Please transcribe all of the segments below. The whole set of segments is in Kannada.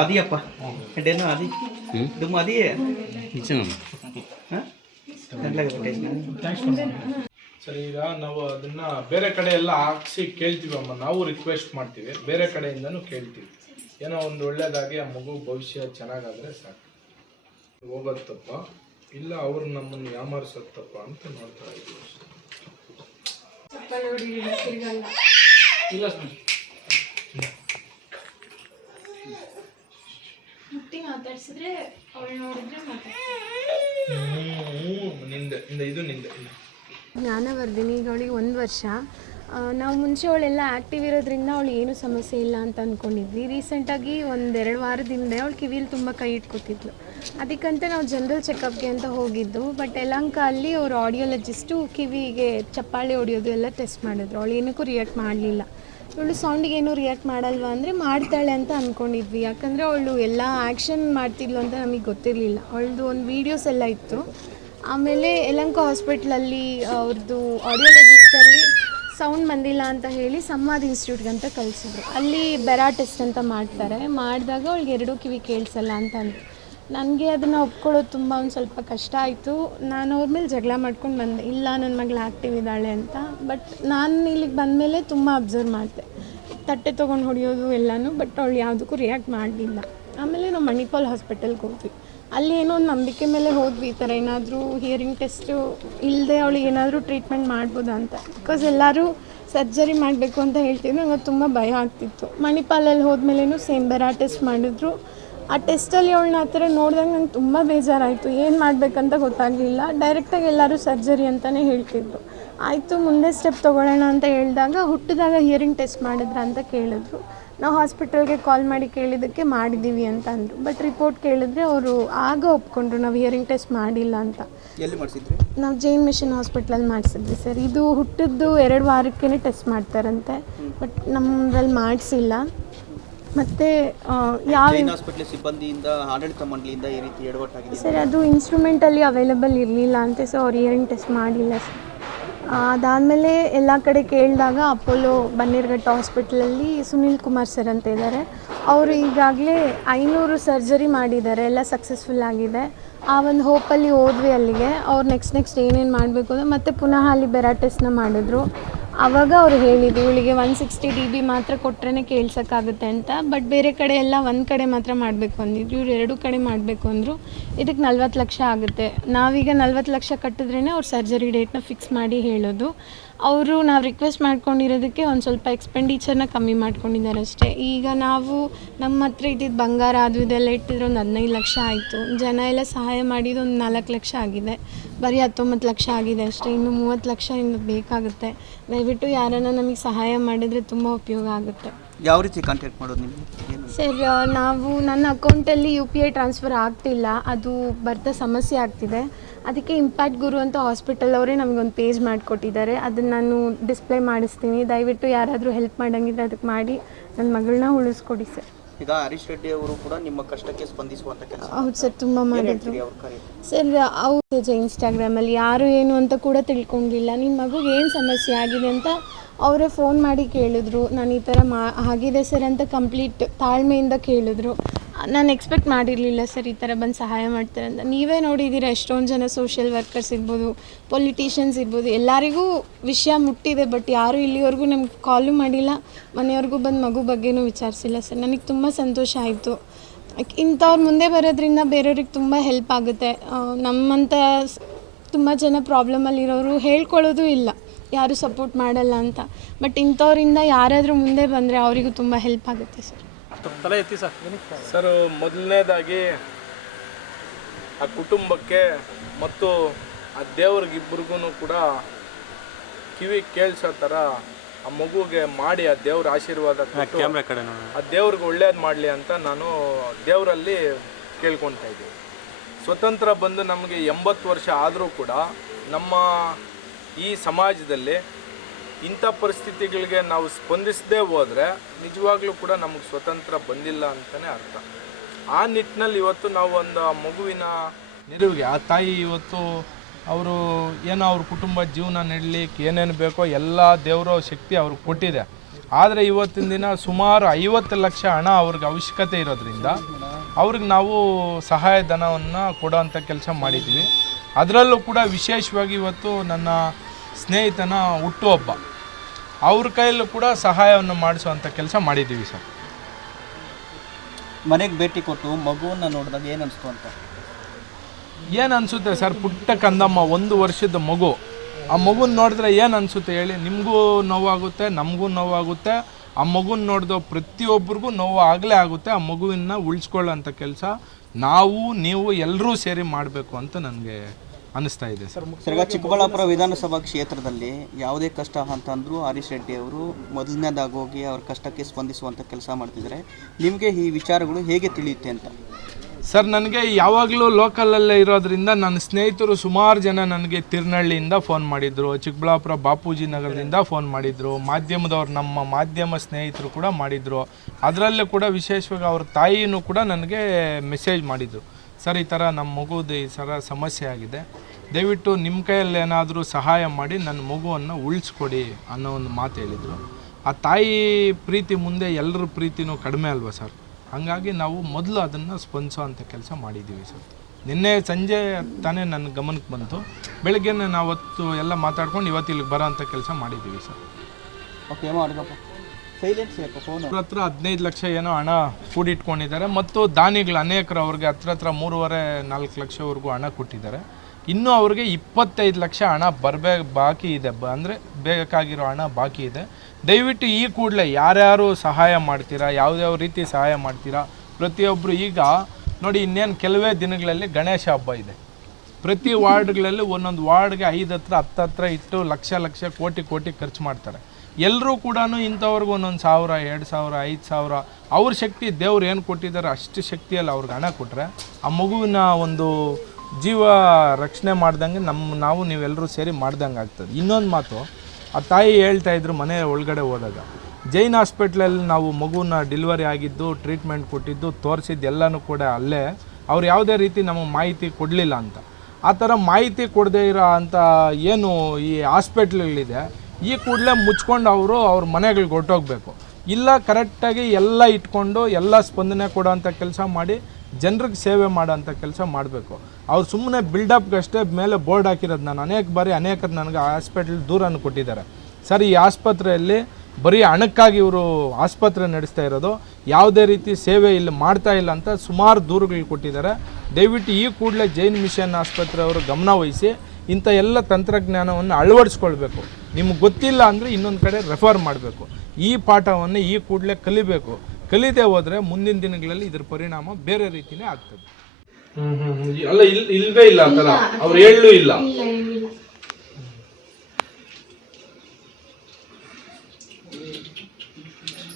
ಅದಿಯಪ್ಪ ಡೇನೋ ಅದಿ ದುಮ್ಮ ಅದಿ ಸರಿ, ಈಗ ನಾವು ಅದನ್ನ ಬೇರೆ ಕಡೆ ಎಲ್ಲ ಹಾಕ್ಸಿ ಕೇಳ್ತೀವಮ್ಮ, ನಾವು ರಿಕ್ವೆಸ್ಟ್ ಮಾಡ್ತೀವಿ, ಬೇರೆ ಕಡೆಯಿಂದನೂ ಕೇಳ್ತೀವಿ. ಏನೋ ಒಂದು ಒಳ್ಳೇದಾಗಿ ಆ ಮಗು ಭವಿಷ್ಯ ಚೆನ್ನಾಗಾದ್ರೆ ಸಾಕು. ಹೋಗೋದು ತಪ್ಪ ಇಲ್ಲ ಅವ್ರು ನಮ್ಮನ್ನು ಯಾಮಾರಿಸೋದು ತಪ್ಪ ಅಂತ ನೋಡ್ತಾ ಇದ್ದೀವಿ. ಇಲ್ಲ ಮಾತಾಡ್ಸಿದ್ರೆ ಅವಳು ನೋಡಿದ್ರೆ ಇದು ನಿಂದೆ ಜ್ಞಾನವರ್ಧಿನಿ. ಈಗ ಅವಳಿಗೆ 1 ವರ್ಷ. ನಾವು ಮುಂಚೆ ಅವಳೆಲ್ಲ ಆ್ಯಕ್ಟಿವ್ ಇರೋದ್ರಿಂದ ಅವಳು ಏನೂ ಸಮಸ್ಯೆ ಇಲ್ಲ ಅಂತ ಅಂದ್ಕೊಂಡಿದ್ವಿ. ರೀಸೆಂಟಾಗಿ 1-2 ವಾರದ ಹಿಂದೆ ಅವಳು ಕಿವಿಲಿ ತುಂಬ ಕೈ ಇಟ್ಕೊತಿದ್ಲು. ಅದಕ್ಕಂತ ನಾವು ಜನರಲ್ ಚೆಕಪ್ಗೆ ಅಂತ ಹೋಗಿದ್ದು. ಬಟ್ ಯಲಹಂಕ ಅಲ್ಲಿ ಅವರು ಆಡಿಯೋಲಜಿಸ್ಟು ಕಿವಿಗೆ ಚಪ್ಪಾಳೆ ಹೊಡಿಯೋದು ಎಲ್ಲ ಟೆಸ್ಟ್ ಮಾಡಿದ್ರು. ಅವಳು ಏನಕ್ಕೂ ರಿಯಾಕ್ಟ್ ಮಾಡಲಿಲ್ಲ. ಇವಳು ಸೌಂಡಿಗೆ ಏನೂ ರಿಯಾಕ್ಟ್ ಮಾಡಲ್ವಾ ಅಂದರೆ ಮಾಡ್ತಾಳೆ ಅಂತ ಅಂದ್ಕೊಂಡಿದ್ವಿ. ಯಾಕಂದರೆ ಅವಳು ಎಲ್ಲ ಆ್ಯಕ್ಷನ್ ಮಾಡ್ತಿದ್ಲು ಅಂತ ನಮಗೆ ಗೊತ್ತಿರಲಿಲ್ಲ. ಅವಳದು ಒಂದು ವೀಡಿಯೋಸ್ ಎಲ್ಲ ಇತ್ತು. ಆಮೇಲೆ ಯಲಹಂಕ ಹಾಸ್ಪಿಟ್ಲಲ್ಲಿ ಅವ್ರದ್ದು ಆಡಿಯೋಲಜಿಸ್ಟಲ್ಲಿ ಸೌಂಡ್ ಬಂದಿಲ್ಲ ಅಂತ ಹೇಳಿ ಸಂವಾದ್ ಇನ್ಸ್ಟಿಟ್ಯೂಟ್ಗೆ ಅಂತ ಕಳಿಸಿದ್ರು. ಅಲ್ಲಿ ಬೆರಾ ಟೆಸ್ಟ್ ಅಂತ ಮಾಡ್ತಾರೆ. ಮಾಡಿದಾಗ ಅವಳಿಗೆ 2 ಕಿವಿ ಕೇಳಿಸಲ್ಲ ಅಂತ ಅಂದರು. ನನಗೆ ಅದನ್ನು ಒಪ್ಕೊಳ್ಳೋದು ತುಂಬ ಒಂದು ಸ್ವಲ್ಪ ಕಷ್ಟ ಆಯಿತು. ನಾನು ಅವ್ರ ಮೇಲೆ ಜಗಳ ಮಾಡ್ಕೊಂಡು ಬಂದೆ, ಇಲ್ಲ ನನ್ನ ಮಗಳು ಆ್ಯಕ್ಟಿವ್ ಇದ್ದಾಳೆ ಅಂತ. ಬಟ್ ನಾನು ಇಲ್ಲಿಗೆ ಬಂದಮೇಲೆ ತುಂಬ ಅಬ್ಸರ್ವ್ ಮಾಡಿದೆ, ತಟ್ಟೆ ತೊಗೊಂಡು ಹೊಡೆಯೋದು ಎಲ್ಲನೂ. ಬಟ್ ಅವಳು ಯಾವುದಕ್ಕೂ ರಿಯಾಕ್ಟ್ ಮಾಡಲಿಲ್ಲ. ಆಮೇಲೆ ನಾವು ಮಣಿಪಾಲ್ ಹಾಸ್ಪಿಟಲ್ಗೆ ಹೋದ್ವಿ. ಅಲ್ಲಿ ಏನೋ ಒಂದು ನಂಬಿಕೆ ಮೇಲೆ ಹೋದ್ವಿ, ಈ ಥರ ಏನಾದರೂ ಹಿಯರಿಂಗ್ ಟೆಸ್ಟು ಇಲ್ಲದೆ ಅವಳಿಗೆ ಏನಾದರೂ ಟ್ರೀಟ್ಮೆಂಟ್ ಮಾಡ್ಬೋದಾ ಅಂತ. ಬಿಕಾಸ್ ಎಲ್ಲರೂ ಸರ್ಜರಿ ಮಾಡಬೇಕು ಅಂತ ಹೇಳ್ತಿದ್ರು. ನಂಗೆ ತುಂಬ ಭಯ ಆಗ್ತಿತ್ತು. ಮಣಿಪಾಲಲ್ಲಿ ಹೋದ್ಮೇಲೆನೂ ಸೇಮ್ ಬೆರಾ ಟೆಸ್ಟ್ ಮಾಡಿದ್ರು. ಆ ಟೆಸ್ಟಲ್ಲಿ ಅವಳನ್ನ ಆ ಥರ ನೋಡಿದಾಗ ನಂಗೆ ತುಂಬ ಬೇಜಾರಾಯಿತು. ಏನು ಮಾಡಬೇಕಂತ ಗೊತ್ತಾಗಲಿಲ್ಲ. ಡೈರೆಕ್ಟಾಗಿ ಎಲ್ಲರೂ ಸರ್ಜರಿ ಅಂತಲೇ ಹೇಳ್ತಿದ್ರು. ಆಯಿತು, ಮುಂದೆ ಸ್ಟೆಪ್ ತೊಗೊಳ್ಳೋಣ ಅಂತ ಹೇಳಿದಾಗ ಹುಟ್ಟಿದಾಗ ಹಿಯರಿಂಗ್ ಟೆಸ್ಟ್ ಮಾಡಿದ್ರ ಅಂತ ಕೇಳಿದ್ರು. ನಾವು ಹಾಸ್ಪಿಟಲ್ಗೆ ಕಾಲ್ ಮಾಡಿ ಕೇಳಿದ್ದಕ್ಕೆ ಮಾಡಿದ್ದೀವಿ ಅಂತ ಅಂದರು. ಬಟ್ ರಿಪೋರ್ಟ್ ಕೇಳಿದ್ರೆ ಅವರು ಆಗ ಒಪ್ಕೊಂಡ್ರು ನಾವು ಹಿಯರಿಂಗ್ ಟೆಸ್ಟ್ ಮಾಡಿಲ್ಲ ಅಂತ. ಎಲ್ಲಿ ಮಾಡಿಸಿದ್ರಿ? ನಾವು ಜೈನ್ ಮಿಷನ್ ಹಾಸ್ಪಿಟ್ಲಲ್ಲಿ ಮಾಡಿಸಿದ್ವಿ ಸರ್. ಇದು ಹುಟ್ಟಿದ್ದು 2 ವಾರಕ್ಕೇ ಟೆಸ್ಟ್ ಮಾಡ್ತಾರಂತೆ. ಬಟ್ ನಮ್ಮದ್ರಲ್ಲಿ ಮಾಡಿಸಿಲ್ಲ. ಮತ್ತು ಯಾವ ಹಾಸ್ಪಿಟಲ್ ಸಿಬ್ಬಂದಿಯಿಂದ ಆಡಳಿತ ಮಂಡಳಿಯಿಂದ ಈ ರೀತಿ ಎಡವಟ್ಟಾಗಿದೆ ಸರ್, ಅದು ಇನ್ಸ್ಟ್ರೂಮೆಂಟಲ್ಲಿ ಅವೈಲೇಬಲ್ ಇರಲಿಲ್ಲ ಅಂತೆ. ಸೊ ಅವ್ರು ಹಿಯರಿಂಗ್ ಟೆಸ್ಟ್ ಮಾಡಿಲ್ಲ ಸರ್. ಅದಾದಮೇಲೆ ಎಲ್ಲ ಕಡೆ ಕೇಳಿದಾಗ ಅಪೋಲೋ ಬನ್ನೇರುಘಟ್ಟ ಹಾಸ್ಪಿಟ್ಲಲ್ಲಿ ಸುನೀಲ್ ಕುಮಾರ್ ಸರ್ ಅಂತ ಇದ್ದಾರೆ. ಅವರು ಈಗಾಗಲೇ 500 ಸರ್ಜರಿ ಮಾಡಿದ್ದಾರೆ, ಎಲ್ಲ ಸಕ್ಸಸ್ಫುಲ್ ಆಗಿದೆ. ಆ ಒಂದು ಹೋಪಲ್ಲಿ ಹೋದ್ವಿ ಅಲ್ಲಿಗೆ. ಅವ್ರು ನೆಕ್ಸ್ಟ್ ಏನೇನು ಮಾಡಬೇಕು ಅಂದರೆ ಮತ್ತೆ ಪುನಃ ಅಲ್ಲಿ ಬೆರಾ ಟೆಸ್ಟ್ನ ಮಾಡಿದ್ರು. ಆವಾಗ ಅವ್ರು ಹೇಳಿದ್ರು ಇವಳಿಗೆ 160 dB ಮಾತ್ರ ಕೊಟ್ಟರೆ ಕೇಳ್ಸೋಕ್ಕಾಗುತ್ತೆ ಅಂತ. ಬಟ್ ಬೇರೆ ಕಡೆ ಎಲ್ಲ ಒಂದು ಕಡೆ ಮಾತ್ರ ಮಾಡಬೇಕು ಅಂದಿದ್ರು. ಇವ್ರು 2 ಕಡೆ ಮಾಡಬೇಕು ಅಂದರು. ಇದಕ್ಕೆ 40 ಲಕ್ಷ ಆಗುತ್ತೆ. ನಾವೀಗ 40 ಲಕ್ಷ ಕಟ್ಟಿದ್ರೇ ಅವ್ರು ಸರ್ಜರಿ ಡೇಟ್ನ ಫಿಕ್ಸ್ ಮಾಡಿ ಹೇಳೋದು. ಅವರು ನಾವು ರಿಕ್ವೆಸ್ಟ್ ಮಾಡ್ಕೊಂಡಿರೋದಕ್ಕೆ ಒಂದು ಸ್ವಲ್ಪ ಎಕ್ಸ್ಪೆಂಡಿಚರ್ನ ಕಮ್ಮಿ ಮಾಡ್ಕೊಂಡಿದ್ದಾರೆ ಅಷ್ಟೇ. ಈಗ ನಾವು ನಮ್ಮ ಹತ್ರ ಇದ್ದಿದ್ದು ಬಂಗಾರ ಅದು ಇದೆಲ್ಲ ಇಟ್ಟಿದ್ರೆ ಒಂದು 15 ಲಕ್ಷ ಆಯಿತು. ಜನ ಎಲ್ಲ ಸಹಾಯ ಮಾಡಿದ್ದು ಒಂದು 4 ಲಕ್ಷ ಆಗಿದೆ. ಬರೀ 19 ಲಕ್ಷ ಆಗಿದೆ ಅಷ್ಟೇ. ಇನ್ನು 30 ಲಕ್ಷ ಇನ್ನು ಬೇಕಾಗುತ್ತೆ. ದಯವಿಟ್ಟು ಯಾರನ್ನ ನಮಗೆ ಸಹಾಯ ಮಾಡಿದರೆ ತುಂಬ ಉಪಯೋಗ ಆಗುತ್ತೆ. ಯಾವ ರೀತಿ ಕಾಂಟ್ಯಾಕ್ಟ್ ಮಾಡೋದು ನಿಮಗೆ? ಸರ್, ನಾವು ನನ್ನ ಅಕೌಂಟಲ್ಲಿ UPI ಟ್ರಾನ್ಸ್ಫರ್ ಆಗ್ತಿಲ್ಲ. ಅದು ಬರ್ತಾ ಸಮಸ್ಯೆ ಆಗ್ತಿದೆ. ಅದಕ್ಕೆ ಇಂಪ್ಯಾಕ್ಟ್ ಗುರು ಅಂತ ಹಾಸ್ಪಿಟಲ್ ಅವರೇ ನಮಗೊಂದು ಪೇಜ್ ಮಾಡಿಕೊಟ್ಟಿದ್ದಾರೆ. ಅದನ್ನು ನಾನು ಡಿಸ್ಪ್ಲೇ ಮಾಡಿಸ್ತೀನಿ. ದಯವಿಟ್ಟು ಯಾರಾದರೂ ಹೆಲ್ಪ್ ಮಾಡೋಂಗಿದ್ರೆ ಅದಕ್ಕೆ ಮಾಡಿ ನನ್ನ ಮಗಳನ್ನ ಉಳಿಸ್ಕೊಡಿ ಸರ್. ಈಗ ಹರೀಶ್ ರೆಡ್ಡಿ ಅವರು ಕೂಡ ನಿಮ್ಮ ಕಷ್ಟಕ್ಕೆ ಸ್ಪಂದಿಸುವಂಥ ಕೆಲಸ. ಹೌದು ಸರ್, ತುಂಬ ಮಾಡಿದ್ರು ಸರ್. ಅವ್ರು ಇನ್ಸ್ಟಾಗ್ರಾಮಲ್ಲಿ ಯಾರು ಏನು ಅಂತ ಕೂಡ ತಿಳ್ಕೊಂಡಿಲ್ಲ. ನಿಮ್ಮ ಮಗುಗೆ ಏನು ಸಮಸ್ಯೆ ಆಗಿದೆ ಅಂತ ಅವರೇ ಫೋನ್ ಮಾಡಿ ಕೇಳಿದ್ರು. ನಾನು ಈ ಥರ ಆಗಿದೆ ಸರ್ ಅಂತ ಕಂಪ್ಲೀಟ್ ತಾಳ್ಮೆಯಿಂದ ಕೇಳಿದ್ರು. ನಾನು ಎಕ್ಸ್ಪೆಕ್ಟ್ ಮಾಡಿರಲಿಲ್ಲ ಸರ್ ಈ ಥರ ಬಂದು ಸಹಾಯ ಮಾಡ್ತಾರೆ ಅಂತ. ನೀವೇ ನೋಡಿದ್ದೀರ, ಎಷ್ಟೊಂದು ಜನ ಸೋಷಿಯಲ್ ವರ್ಕರ್ಸ್ ಇರ್ಬೋದು, ಪೊಲಿಟಿಷಿಯನ್ಸ್ ಇರ್ಬೋದು, ಎಲ್ಲರಿಗೂ ವಿಷಯ ಮುಟ್ಟಿದೆ. ಬಟ್ ಯಾರೂ ಇಲ್ಲಿವರೆಗೂ ನಮ್ಗೆ ಕಾಲು ಮಾಡಿಲ್ಲ, ಮನೆಯವ್ರಿಗೂ ಬಂದು ಮಗು ಬಗ್ಗೆನೂ ವಿಚಾರಿಸಿಲ್ಲ ಸರ್. ನನಗೆ ತುಂಬ ಸಂತೋಷ ಆಯಿತು. ಇಂಥವ್ರು ಮುಂದೆ ಬರೋದ್ರಿಂದ ಬೇರೆಯವ್ರಿಗೆ ತುಂಬ ಹೆಲ್ಪ್ ಆಗುತ್ತೆ. ನಮ್ಮಂಥ ತುಂಬ ಜನ ಪ್ರಾಬ್ಲಮಲ್ಲಿರೋರು ಹೇಳ್ಕೊಳ್ಳೋದು ಇಲ್ಲ, ಯಾರೂ ಸಪೋರ್ಟ್ ಮಾಡಲ್ಲ ಅಂತ. ಬಟ್ ಇಂಥವ್ರಿಂದ ಯಾರಾದರೂ ಮುಂದೆ ಬಂದರೆ ಅವರಿಗೂ ತುಂಬ ಹೆಲ್ಪ್ ಆಗುತ್ತೆ ಸರ್. ಸರ್, ಮೊದಲನೇದಾಗಿ ಆ ಕುಟುಂಬಕ್ಕೆ ಮತ್ತು ಆ ದೇವ್ರಿಗಿಬ್ಬರಿಗೂ ಕೂಡ ಕಿವಿ ಕೇಳಿಸೋ ಥರ ಆ ಮಗುಗೆ ಮಾಡಿ ಆ ದೇವ್ರ ಆಶೀರ್ವಾದ ಆ ದೇವ್ರಿಗೆ ಒಳ್ಳೇದು ಮಾಡಲಿ ಅಂತ ನಾನು ದೇವರಲ್ಲಿ ಕೇಳ್ಕೊತಾ ಇದ್ದೀನಿ. ಸ್ವತಂತ್ರ ಬಂದು ನಮಗೆ 80 ವರ್ಷ ಆದರೂ ಕೂಡ ನಮ್ಮ ಈ ಸಮಾಜದಲ್ಲಿ ಇಂಥ ಪರಿಸ್ಥಿತಿಗಳಿಗೆ ನಾವು ಸ್ಪಂದಿಸದೇ ಹೋದರೆ ನಿಜವಾಗ್ಲೂ ಕೂಡ ನಮಗೆ ಸ್ವತಂತ್ರ ಬಂದಿಲ್ಲ ಅಂತಲೇ ಅರ್ಥ. ಆ ನಿಟ್ಟಿನಲ್ಲಿ ಇವತ್ತು ನಾವು ಒಂದು ಮಗುವಿನ ನಿಲುವಿಗೆ ಆ ತಾಯಿ ಇವತ್ತು ಅವರು ಏನೋ ಅವ್ರ ಕುಟುಂಬ ಜೀವನ ನಡಲಿಕ್ಕೆ ಏನೇನು ಬೇಕೋ ಎಲ್ಲ ದೇವರ ಶಕ್ತಿ ಅವ್ರಿಗೆ ಕೊಟ್ಟಿದೆ. ಆದರೆ ಇವತ್ತಿನ ದಿನ ಸುಮಾರು 50 ಲಕ್ಷ ಹಣ ಅವ್ರಿಗೆ ಅವಶ್ಯಕತೆ ಇರೋದ್ರಿಂದ ಅವ್ರಿಗೆ ನಾವು ಸಹಾಯಧನವನ್ನು ಕೊಡೋವಂಥ ಕೆಲಸ ಮಾಡಿದ್ವಿ. ಅದರಲ್ಲೂ ಕೂಡ ವಿಶೇಷವಾಗಿ ಇವತ್ತು ನನ್ನ ಸ್ನೇಹಿತನ ಹುಟ್ಟುಹಬ್ಬ, ಅವ್ರ ಕೈಯಲ್ಲೂ ಕೂಡ ಸಹಾಯವನ್ನು ಮಾಡಿಸುವಂಥ ಕೆಲಸ ಮಾಡಿದ್ದೀವಿ ಸರ್. ಮನೆಗೆ ಭೇಟಿ ಕೊಟ್ಟು ಮಗುವನ್ನು ನೋಡಿದಾಗ ಏನು ಅನಿಸ್ತು ಅಂತ? ಏನು ಅನಿಸುತ್ತೆ ಸರ್, ಪುಟ್ಟ ಕಂದಮ್ಮ 1 ವರ್ಷದ ಮಗು, ಆ ಮಗುನ ನೋಡಿದ್ರೆ ಏನು ಅನಿಸುತ್ತೆ ಹೇಳಿ? ನಿಮಗೂ ನೋವಾಗುತ್ತೆ, ನಮಗೂ ನೋವಾಗುತ್ತೆ, ಆ ಮಗುನ ನೋಡಿದ ಪ್ರತಿಯೊಬ್ಬರಿಗೂ ನೋವು ಆಗಲೇ ಆಗುತ್ತೆ. ಆ ಮಗುವಿನ ಉಳಿಸ್ಕೊಳ್ಳೋಂಥ ಕೆಲಸ ನಾವು ನೀವು ಎಲ್ಲರೂ ಸೇರಿ ಮಾಡಬೇಕು ಅಂತ ನನಗೆ ಅನಿಸ್ತಾ ಇದೆ ಸರ್. ಈಗ ಚಿಕ್ಕಬಳ್ಳಾಪುರ ವಿಧಾನಸಭಾ ಕ್ಷೇತ್ರದಲ್ಲಿ ಯಾವುದೇ ಕಷ್ಟ ಅಂತಂದರೂ ಹರೀಶ್ ರೆಡ್ಡಿ ಅವರು ಮೊದಲನೇದಾಗಿ ಹೋಗಿ ಅವ್ರ ಕಷ್ಟಕ್ಕೆ ಸ್ಪಂದಿಸುವಂಥ ಕೆಲಸ ಮಾಡ್ತಿದ್ದಾರೆ. ನಿಮಗೆ ಈ ವಿಚಾರಗಳು ಹೇಗೆ ತಿಳಿಯುತ್ತೆ ಅಂತ? ಸರ್, ನನಗೆ ಯಾವಾಗಲೂ ಲೋಕಲಲ್ಲೇ ಇರೋದ್ರಿಂದ ನನ್ನ ಸ್ನೇಹಿತರು ಸುಮಾರು ಜನ ನನಗೆ ತಿರುನಳ್ಳಿಯಿಂದ ಫೋನ್ ಮಾಡಿದರು, ಚಿಕ್ಕಬಳ್ಳಾಪುರ ಬಾಪೂಜಿ ನಗರದಿಂದ ಫೋನ್ ಮಾಡಿದರು, ಮಾಧ್ಯಮದವ್ರು ನಮ್ಮ ಮಾಧ್ಯಮ ಸ್ನೇಹಿತರು ಕೂಡ ಮಾಡಿದರು. ಅದರಲ್ಲೂ ಕೂಡ ವಿಶೇಷವಾಗಿ ಅವ್ರ ತಾಯಿನೂ ಕೂಡ ನನಗೆ ಮೆಸೇಜ್ ಮಾಡಿದರು, ಸರ್ ಈ ಥರ ನಮ್ಮ ಮಗುದು ಈ ಥರ ಸಮಸ್ಯೆ ಆಗಿದೆ, ದಯವಿಟ್ಟು ನಿಮ್ಮ ಕೈಯಲ್ಲಿ ಏನಾದರೂ ಸಹಾಯ ಮಾಡಿ ನನ್ನ ಮಗುವನ್ನು ಉಳಿಸ್ಕೊಡಿ ಅನ್ನೋ ಒಂದು ಮಾತು ಹೇಳಿದರು. ಆ ತಾಯಿ ಪ್ರೀತಿ ಮುಂದೆ ಎಲ್ಲರ ಪ್ರೀತಿನೂ ಕಡಿಮೆ ಅಲ್ವಾ ಸರ್? ಹಾಗಾಗಿ ನಾವು ಮೊದಲು ಅದನ್ನು ಸ್ಪಂದಿಸೋ ಅಂಥ ಕೆಲಸ ಮಾಡಿದ್ದೀವಿ ಸರ್. ನಿನ್ನೆ ಸಂಜೆ ತಾನೇ ನನ್ನ ಗಮನಕ್ಕೆ ಬಂತು, ಬೆಳಗ್ಗೆ ನಾವತ್ತು ಎಲ್ಲ ಮಾತಾಡ್ಕೊಂಡು ಇವತ್ತು ಇಲ್ಲಿಗೆ ಬರೋ ಅಂಥ ಕೆಲಸ ಮಾಡಿದ್ದೀವಿ ಸರ್. ಓಕೆ ಮಾಡ್ಕಪ್ಪ, ಸೈಲೆನ್ಸ್ ಫೋನ್. ಅವ್ರ ಹತ್ರ 15 ಲಕ್ಷ ಏನೋ ಹಣ ಕೂಡಿಟ್ಕೊಂಡಿದ್ದಾರೆ ಮತ್ತು ದಾನಿಗಳು ಅನೇಕರು ಅವ್ರಿಗೆ ಹತ್ರ 3.5-4 ಲಕ್ಷವರೆಗೂ ಹಣ ಕೊಟ್ಟಿದ್ದಾರೆ. ಇನ್ನೂ ಅವ್ರಿಗೆ 25 ಲಕ್ಷ ಹಣ ಬಾಕಿ ಇದೆ, ಅಂದರೆ ಬೇಕಾಗಿರೋ ಹಣ ಬಾಕಿ ಇದೆ. ದಯವಿಟ್ಟು ಈ ಕೂಡಲೇ ಯಾರ್ಯಾರು ಸಹಾಯ ಮಾಡ್ತೀರಾ, ಯಾವ್ಯಾವ ರೀತಿ ಸಹಾಯ ಮಾಡ್ತೀರಾ ಪ್ರತಿಯೊಬ್ಬರು. ಈಗ ನೋಡಿ, ಇನ್ನೇನು ಕೆಲವೇ ದಿನಗಳಲ್ಲಿ ಗಣೇಶ ಹಬ್ಬ ಇದೆ. ಪ್ರತಿ ವಾರ್ಡ್ಗಳಲ್ಲಿ ಒಂದೊಂದು ವಾರ್ಡ್ಗೆ 5 ಹತ್ರ 10 ಹತ್ರ ಇಟ್ಟು ಲಕ್ಷ ಕೋಟಿ ಖರ್ಚು ಮಾಡ್ತಾರೆ. ಎಲ್ಲರೂ ಕೂಡ ಇಂಥವ್ರಿಗೆ 1,000, 2,000, 5,000 ಅವ್ರ ಶಕ್ತಿ ದೇವ್ರು ಏನು ಕೊಟ್ಟಿದ್ದಾರೆ ಅಷ್ಟು ಶಕ್ತಿಯಲ್ಲಿ ಅವ್ರಿಗೆ ಹಣ ಕೊಟ್ಟರೆ ಆ ಮಗುವಿನ ಒಂದು ಜೀವ ರಕ್ಷಣೆ ಮಾಡ್ದಂಗೆ ನಾವು ನೀವೆಲ್ಲರೂ ಸೇರಿ ಮಾಡ್ದಂಗೆ ಆಗ್ತದೆ. ಇನ್ನೊಂದು ಮಾತು, ಆ ತಾಯಿ ಹೇಳ್ತಾಯಿದ್ರು ಮನೆ ಒಳಗಡೆ ಹೋದಾಗ, ಜೈನ್ ಹಾಸ್ಪಿಟ್ಲಲ್ಲಿ ನಾವು ಮಗುನ ಡೆಲಿವರಿ ಆಗಿದ್ದು, ಟ್ರೀಟ್ಮೆಂಟ್ ಕೊಟ್ಟಿದ್ದು, ತೋರಿಸಿದ್ದು ಎಲ್ಲನೂ ಕೂಡ ಅಲ್ಲೇ. ಅವ್ರು ಯಾವುದೇ ರೀತಿ ನಮಗೆ ಮಾಹಿತಿ ಕೊಡಲಿಲ್ಲ ಅಂತ. ಆ ಥರ ಮಾಹಿತಿ ಕೊಡದೇ ಇರೋ ಅಂಥ ಏನು ಈ ಹಾಸ್ಪಿಟ್ಲ್ಗಳಿದೆ, ಈ ಕೂಡಲೇ ಮುಚ್ಕೊಂಡು ಅವ್ರ ಮನೆಗಳಿಗೆ ಹೊರಟೋಗ್ಬೇಕು. ಇಲ್ಲ, ಕರೆಕ್ಟಾಗಿ ಎಲ್ಲ ಇಟ್ಕೊಂಡು ಎಲ್ಲ ಸ್ಪಂದನೆ ಕೊಡೋಂಥ ಕೆಲಸ ಮಾಡಿ ಜನರಿಗೆ ಸೇವೆ ಮಾಡೋಂಥ ಕೆಲಸ ಮಾಡಬೇಕು. ಅವ್ರು ಸುಮ್ಮನೆ ಬಿಲ್ಡಪ್ಗಷ್ಟೇ ಮೇಲೆ ಬೋರ್ಡ್ ಹಾಕಿರೋದು ನಾನು ಅನೇಕರು ನನಗೆ ಹಾಸ್ಪಿಟ್ಲ್ ದೂರನ್ನು ಕೊಟ್ಟಿದ್ದಾರೆ. ಸರ್, ಈ ಆಸ್ಪತ್ರೆಯಲ್ಲಿ ಬರೀ ಹಣಕ್ಕಾಗಿ ಇವರು ಆಸ್ಪತ್ರೆ ನಡೆಸ್ತಾ ಇರೋದು, ಯಾವುದೇ ರೀತಿ ಸೇವೆ ಇಲ್ಲಿ ಮಾಡ್ತಾ ಇಲ್ಲ ಅಂತ ಸುಮಾರು ದೂರುಗಳು ಕೊಟ್ಟಿದ್ದಾರೆ. ದಯವಿಟ್ಟು ಈ ಕೂಡಲೇ ಜೈನ್ ಮಿಷನ್ ಆಸ್ಪತ್ರೆ ಅವರು ಗಮನ ವಹಿಸಿ ಇಂಥ ಎಲ್ಲ ತಂತ್ರಜ್ಞಾನವನ್ನು ಅಳವಡಿಸ್ಕೊಳ್ಬೇಕು. ನಿಮ್ಗೆ ಗೊತ್ತಿಲ್ಲ ಅಂದರೆ ಇನ್ನೊಂದು ಕಡೆ ರೆಫರ್ ಮಾಡಬೇಕು. ಈ ಪಾಠವನ್ನು ಈ ಕೂಡಲೇ ಕಲಿಬೇಕು. ಕಲಿದೇ ಹೋದರೆ ಮುಂದಿನ ದಿನಗಳಲ್ಲಿ ಇದ್ರ ಪರಿಣಾಮ ಬೇರೆ ರೀತಿಯೇ ಆಗ್ತದೆ. ಅಲ್ಲ, ಇಲ್ವೇ ಇಲ್ಲ ಆ ಥರ ಅವ್ರು ಹೇಳಲೂ ಇಲ್ಲ.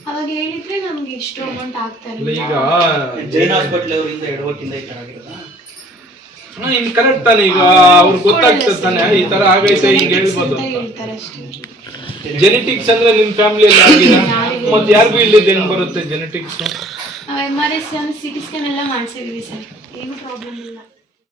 ಅವಾಗ ಹೇಳಿದ್ರೆ ನಮ್ಗೆ ಇಷ್ಟು ಅಮೌಂಟ್ ಆಗ್ತಾ ಇಲ್ಲ. ಈಗ ಜೈನ್ ಹಾಸ್ಪಿಟಲ್ ಅವರಿಂದ ಎಡವಟ್ಟಿಂದ ಈ ತರ ಆಗಿರೋದಾ? ಕರೆಕ್ಟ್ ತಾನೆ, ಈಗ ಅವ್ರಿಗೆ ಗೊತ್ತಾಗ್ತದೆ ತಾನೆ ಈ ತರ ಆಗೈತೆ, ಹಿಂಗೆ ಹೇಳ್ಬೋದು. ಜೆನೆಟಿಕ್ಸ್ ಅಂದ್ರೆ ನಿಮ್ ಫ್ಯಾಮಿಲಿಯಲ್ಲಿ ಆಗಿದೆ, ಮತ್ತೆ ಯಾರಿಗೂ ಇಲ್ಲಿದ್ದು ಹೆಂಗ್ ಬರುತ್ತೆ ಜೆನೆಟಿಕ್ಸ್? MRI CT ಸ್ಕ್ಯಾನ್ ಎಲ್ಲ ಮಾಡಿಸಿದ್ವಿ ಸರ್, ಏನು ಪ್ರಾಬ್ಲಮ್ ಇಲ್ಲ.